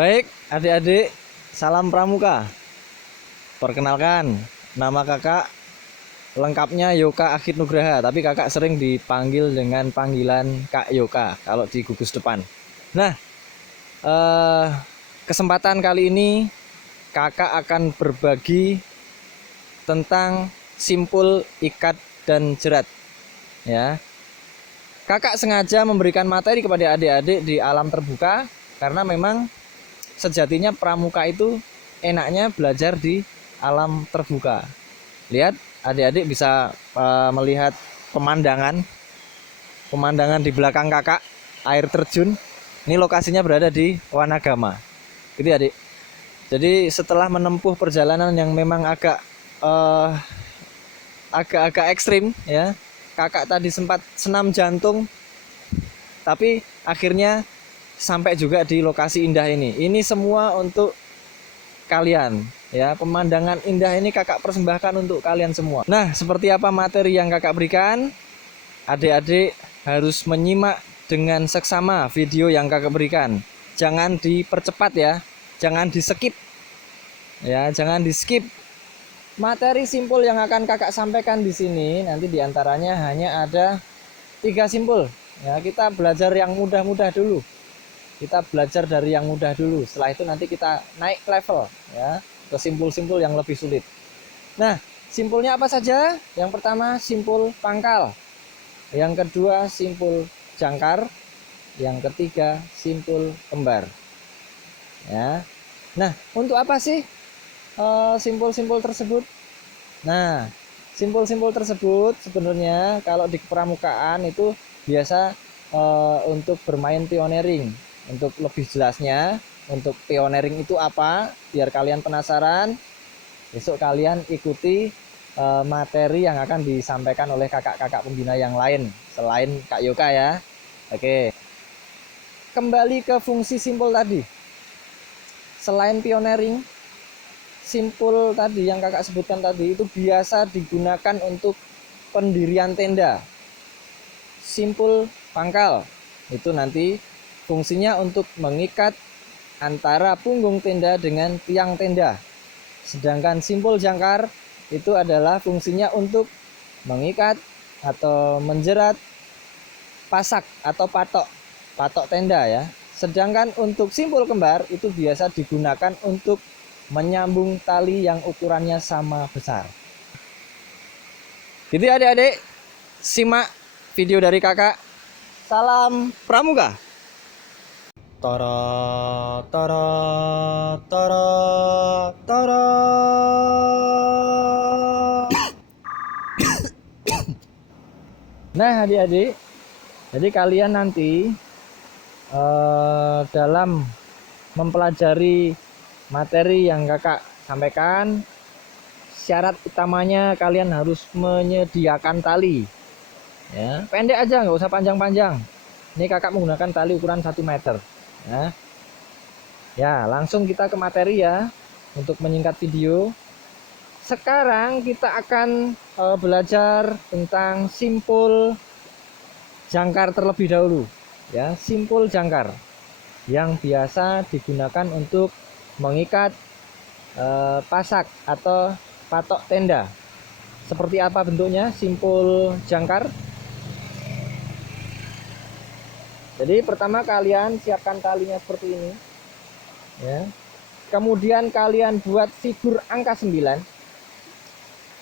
Baik, adik-adik, salam pramuka. Perkenalkan, nama kakak lengkapnya Yoka Akhid Nugraha, tapi kakak sering dipanggil dengan panggilan Kak Yoka kalau di gugus depan. Nah, kesempatan kali ini kakak akan berbagi tentang simpul, ikat, dan jerat. Ya, kakak sengaja memberikan materi kepada adik-adik di alam terbuka karena memang sejatinya pramuka itu enaknya belajar di alam terbuka. Lihat, adik-adik bisa melihat pemandangan di belakang kakak, air terjun. Ini lokasinya berada di Wanagama. Gitu ya, adik. Jadi setelah menempuh perjalanan yang memang agak ekstrim ya, kakak tadi sempat senam jantung, tapi akhirnya sampai juga di lokasi indah ini. Ini semua untuk kalian ya. Pemandangan indah ini kakak persembahkan untuk kalian semua. Nah, seperti apa materi yang kakak berikan? Adik-adik harus menyimak dengan seksama video yang kakak berikan. Jangan dipercepat ya. Jangan di-skip. Ya, jangan di-skip. Materi simpul yang akan kakak sampaikan di sini nanti diantaranya hanya ada 3 simpul. Ya, kita belajar yang mudah-mudah dulu. Kita belajar dari yang mudah dulu. Setelah itu nanti kita naik level ya ke simpul-simpul yang lebih sulit. Nah, simpulnya apa saja? Yang pertama simpul pangkal. Yang kedua simpul jangkar. Yang ketiga simpul kembar. Ya. Nah, untuk apa sih simpul-simpul tersebut? Nah, simpul-simpul tersebut sebenarnya kalau di pramukaan itu biasa untuk bermain pioneering. Untuk lebih jelasnya, untuk pioneering itu apa, biar kalian penasaran, besok kalian ikuti materi yang akan disampaikan oleh kakak-kakak pembina yang lain selain Kak Yoka ya. Oke, kembali ke fungsi simpul tadi. Selain pioneering, simpul tadi yang kakak sebutkan tadi itu biasa digunakan untuk pendirian tenda. Simpul pangkal itu nanti fungsinya untuk mengikat antara punggung tenda dengan tiang tenda. Sedangkan simpul jangkar itu adalah fungsinya untuk mengikat atau menjerat pasak atau patok tenda ya. Sedangkan untuk simpul kembar itu biasa digunakan untuk menyambung tali yang ukurannya sama besar. Jadi adik-adik, simak video dari kakak. Salam pramuka. Tara tara tara tara. Nah, adik-adik, jadi kalian nanti dalam mempelajari materi yang kakak sampaikan, syarat utamanya kalian harus menyediakan tali ya. Pendek aja, nggak usah panjang-panjang. Ini kakak menggunakan tali ukuran 1 meter ya. Ya, langsung kita ke materi ya. Untuk menyingkat video, sekarang kita akan belajar tentang simpul jangkar terlebih dahulu ya. Simpul jangkar yang biasa digunakan untuk mengikat pasak atau patok tenda. Seperti apa bentuknya simpul jangkar? Jadi pertama kalian siapkan talinya seperti ini ya. Kemudian kalian buat figur angka 9.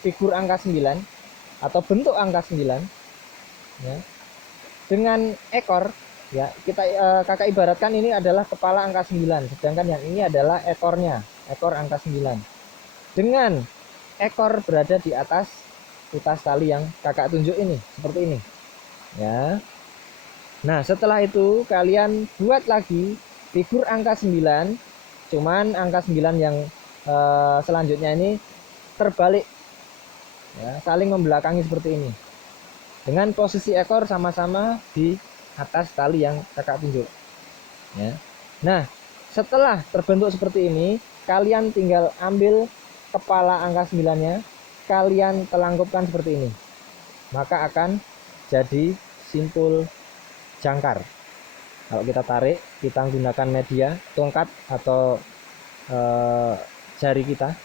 Figur angka 9 atau bentuk angka 9 ya. Dengan ekor ya, kita kakak ibaratkan ini adalah kepala angka 9, sedangkan yang ini adalah ekornya, ekor angka 9. Dengan ekor berada di atas kutas tali yang kakak tunjuk ini, seperti ini ya. Nah, setelah itu kalian buat lagi figur angka 9, cuman angka 9 yang selanjutnya ini terbalik ya, saling membelakangi seperti ini. Dengan posisi ekor sama-sama di atas tali yang kakak tunjuk ya. Nah, setelah terbentuk seperti ini, kalian tinggal ambil kepala angka 9-nya, kalian telangkupkan seperti ini. Maka akan jadi simpul jangkar Kalau kita tarik, kita menggunakan media tongkat atau jari kita,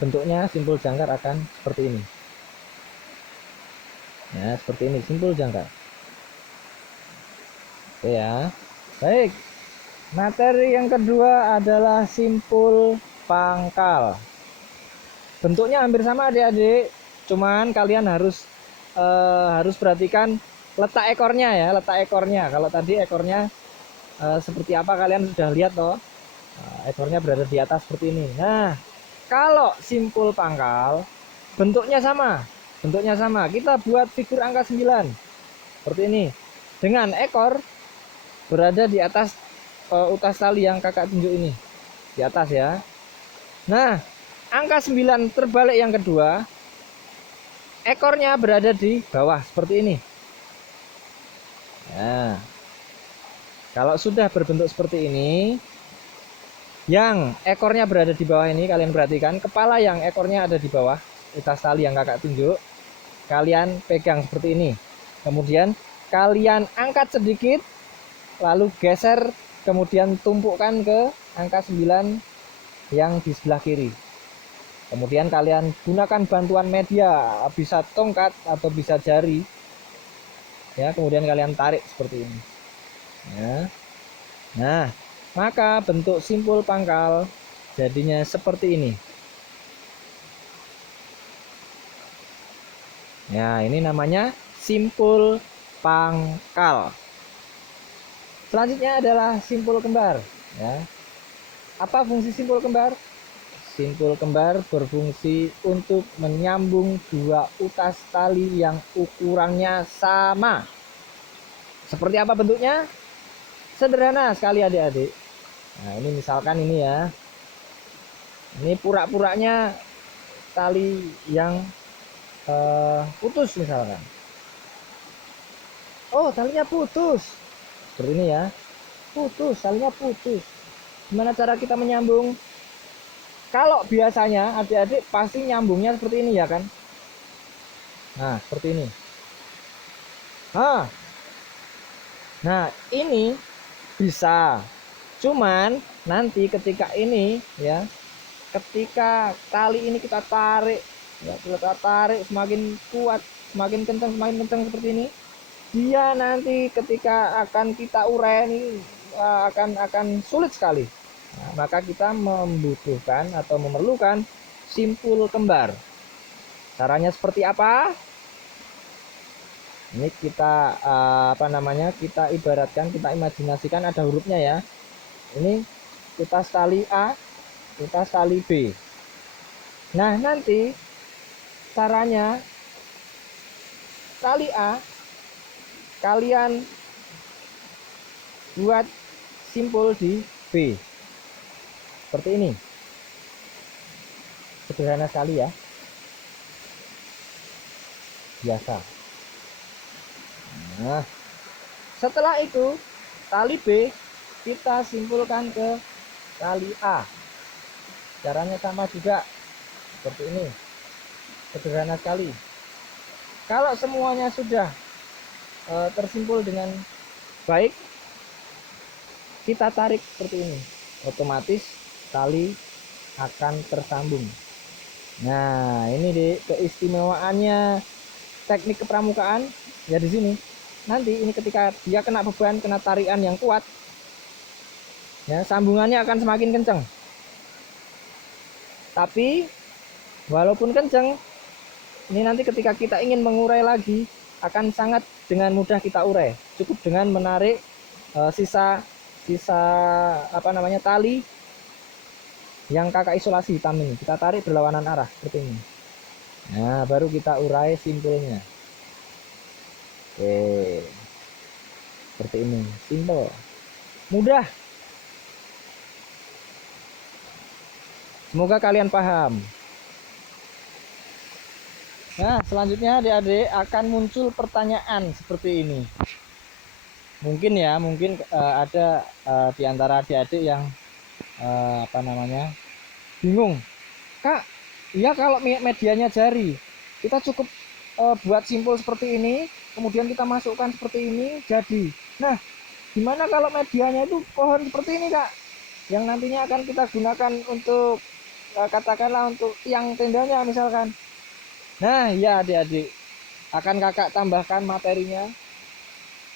bentuknya simpul jangkar akan seperti ini. Ya, seperti ini simpul jangkar. Oke ya. Baik. Materi yang kedua adalah simpul pangkal. Bentuknya hampir sama adik-adik, cuman kalian harus perhatikan letak ekornya ya, letak ekornya. Kalau tadi ekornya seperti apa kalian sudah lihat toh. Ekornya berada di atas seperti ini. Nah, kalau simpul pangkal bentuknya sama. Bentuknya sama. Kita buat figur angka 9. Seperti ini. Dengan ekor berada di atas utas tali yang kakak tunjuk ini. Di atas ya. Nah, angka 9 terbalik yang kedua, ekornya berada di bawah seperti ini. Nah, kalau sudah berbentuk seperti ini, yang ekornya berada di bawah ini, kalian perhatikan, kepala yang ekornya ada di bawah, utas tali yang kakak tunjuk, kalian pegang seperti ini. Kemudian kalian angkat sedikit, lalu geser, kemudian tumpukkan ke angka 9 yang di sebelah kiri. Kemudian kalian gunakan bantuan media, bisa tongkat atau bisa jari. Ya, kemudian kalian tarik seperti ini. Ya. Nah, maka bentuk simpul pangkal jadinya seperti ini. Ya, ini namanya simpul pangkal. Selanjutnya adalah simpul kembar. Ya. Apa fungsi simpul kembar? Simpul kembar berfungsi untuk menyambung dua utas tali yang ukurannya sama. Seperti apa bentuknya? Sederhana sekali adik-adik. Nah, ini misalkan ini ya. Ini pura-puranya tali yang putus misalkan. Oh, talinya putus. Seperti ini ya. Putus, talinya putus. Gimana cara kita menyambung? Kalau biasanya adik-adik pasti nyambungnya seperti ini ya kan. Nah, seperti ini. Nah, ini bisa. Cuman nanti ketika ini ya, ketika tali ini kita tarik, ya, kita tarik semakin kuat, semakin kencang seperti ini, dia nanti ketika akan kita urai ini akan sulit sekali. Nah, maka kita membutuhkan atau memerlukan simpul kembar. Caranya seperti apa? Ini kita kita ibaratkan, kita imajinasikan ada hurufnya ya. Ini utas tali A, utas tali B. Nah, nanti caranya tali A kalian buat simpul di B. Seperti ini. Sederhana sekali ya. Biasa. Nah, setelah itu tali B kita simpulkan ke tali A. Caranya sama juga. Seperti ini. Sederhana sekali. Kalau semuanya sudah tersimpul dengan baik, kita tarik seperti ini. Otomatis tali akan tersambung. Nah, ini deh keistimewaannya teknik kepramukaan ya di sini. Nanti ini ketika dia kena beban, kena tarikan yang kuat, ya sambungannya akan semakin kencang. Tapi walaupun kencang, ini nanti ketika kita ingin mengurai lagi akan sangat dengan mudah kita urai. Cukup dengan menarik sisa tali yang kakak isolasi hitam ini, kita tarik berlawanan arah seperti ini. Nah, baru kita urai simpulnya. Oke, seperti ini, simpel, mudah. Semoga kalian paham. Nah, selanjutnya adik-adik akan muncul pertanyaan seperti ini. Mungkin ada di antara adik-adik yang bingung, Kak, ya kalau medianya jari, kita cukup buat simpul seperti ini, kemudian kita masukkan seperti ini, jadi. Nah, Gimana kalau medianya itu pohon seperti ini kak, yang nantinya akan kita gunakan untuk katakanlah untuk tiang tendanya misalkan. Nah ya adik-adik, akan kakak tambahkan materinya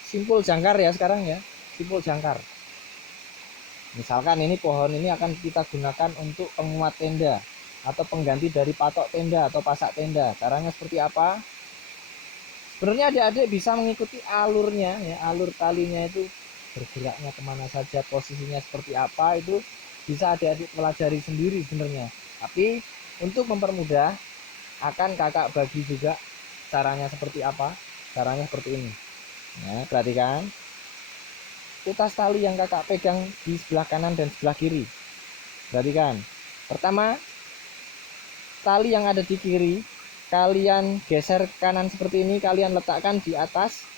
simpul jangkar ya sekarang ya, simpul jangkar. Misalkan ini pohon ini akan kita gunakan untuk penguat tenda atau pengganti dari patok tenda atau pasak tenda. Caranya seperti apa? Sebenarnya adik-adik bisa mengikuti alurnya ya, alur talinya itu bergeraknya kemana saja, posisinya seperti apa, itu bisa adik-adik pelajari sendiri sebenarnya. Tapi untuk mempermudah akan kakak bagi juga caranya seperti apa. Caranya seperti ini. Nah, perhatikan kutas tali yang kakak pegang di sebelah kanan dan sebelah kiri. Perhatikan. Pertama, tali yang ada di kiri kalian geser kanan seperti ini, kalian letakkan di atas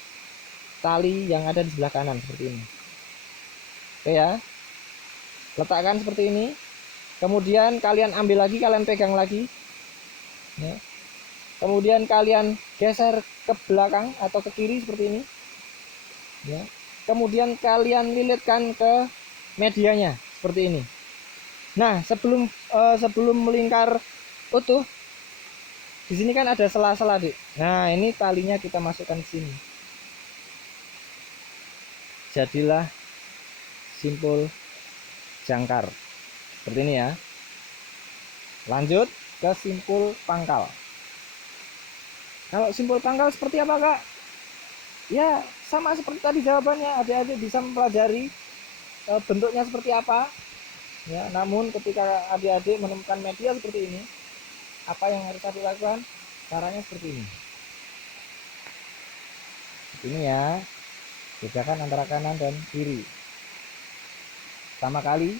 tali yang ada di sebelah kanan seperti ini. Oke ya, letakkan seperti ini. Kemudian kalian ambil lagi, kalian pegang lagi ya. Kemudian kalian geser ke belakang atau ke kiri seperti ini ya. Kemudian kalian lilitkan ke medianya seperti ini. Nah, sebelum melingkar utuh, di sini kan ada sela-sela, Dik. Nah, ini talinya kita masukkan ke sini. Jadilah simpul jangkar. Seperti ini ya. Lanjut ke simpul pangkal. Kalau simpul pangkal seperti apa, Kak? Ya, sama seperti tadi jawabannya. Adik-adik bisa mempelajari bentuknya seperti apa. Ya, namun ketika adik-adik menemukan media seperti ini, apa yang harus adik lakukan? Caranya seperti ini. Ini ya, bedakan antara kanan dan kiri. Pertama kali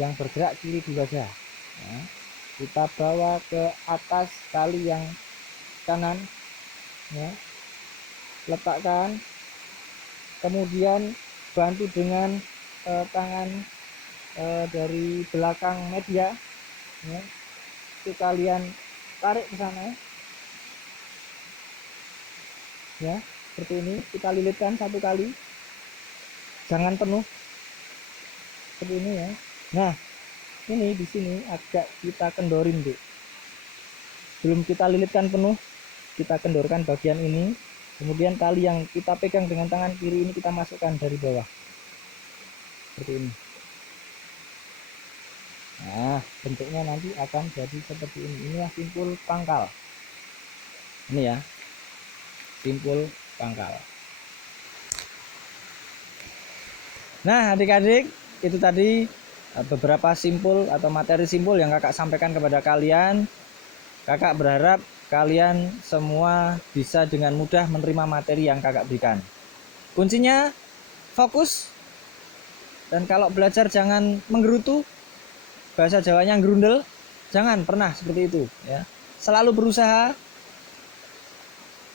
yang bergerak kiri dulu saja. Nah, kita bawa ke atas tali yang kanan, ya, letakkan. Kemudian bantu dengan tangan dari belakang media, ya, itu kalian tarik ke sana, ya, seperti ini. Kita lilitkan satu kali, jangan penuh, seperti ini ya. Nah, ini di sini agak kita kendorin, Bu. Belum kita lilitkan penuh, kita kendorkan bagian ini. Kemudian tali yang kita pegang dengan tangan kiri ini kita masukkan dari bawah, seperti ini. Nah, bentuknya nanti akan jadi seperti ini. Inilah simpul pangkal. Ini ya, simpul pangkal. Nah, adik-adik, itu tadi beberapa simpul atau materi simpul yang kakak sampaikan kepada kalian. Kakak berharap kalian semua bisa dengan mudah menerima materi yang kakak berikan. Kuncinya fokus, dan kalau belajar jangan menggerutu, bahasa Jawanya gerundel, jangan pernah seperti itu ya. Selalu berusaha,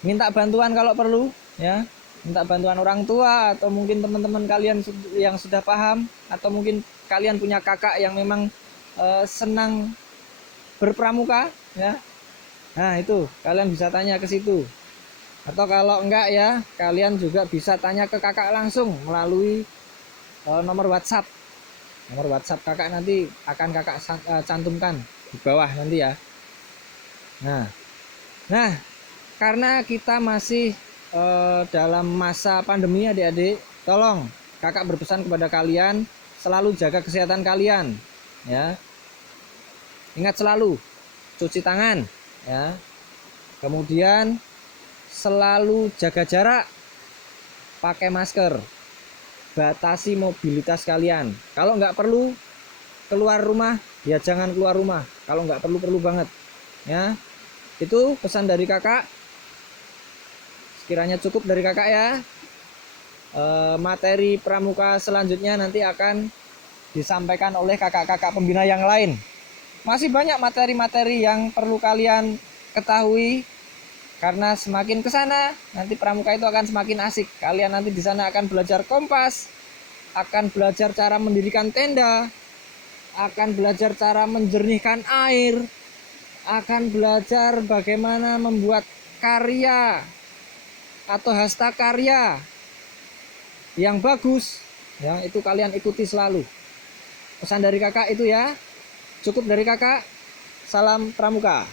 minta bantuan kalau perlu ya, minta bantuan orang tua atau mungkin teman-teman kalian yang sudah paham, atau mungkin kalian punya kakak yang memang senang berpramuka ya. Nah, itu kalian bisa tanya ke situ. Atau kalau enggak ya, kalian juga bisa tanya ke kakak langsung melalui nomor WhatsApp. Nomor WhatsApp kakak nanti akan kakak cantumkan di bawah nanti ya. Nah, karena kita masih dalam masa pandemi adik-adik, tolong kakak berpesan kepada kalian selalu jaga kesehatan kalian ya. Ingat selalu cuci tangan ya. Kemudian selalu jaga jarak, pakai masker, batasi mobilitas kalian. Kalau nggak perlu keluar rumah, ya jangan keluar rumah. Kalau nggak perlu banget ya. Itu pesan dari kakak. Sekiranya cukup dari kakak ya. Materi pramuka selanjutnya nanti akan disampaikan oleh kakak-kakak pembina yang lain. Masih banyak materi-materi yang perlu kalian ketahui, karena semakin ke sana nanti pramuka itu akan semakin asik. Kalian nanti di sana akan belajar kompas, akan belajar cara mendirikan tenda, akan belajar cara menjernihkan air, akan belajar bagaimana membuat karya atau hasta karya, yang bagus, ya itu kalian ikuti selalu. Pesan dari kakak itu ya. Cukup dari kakak. Salam Pramuka.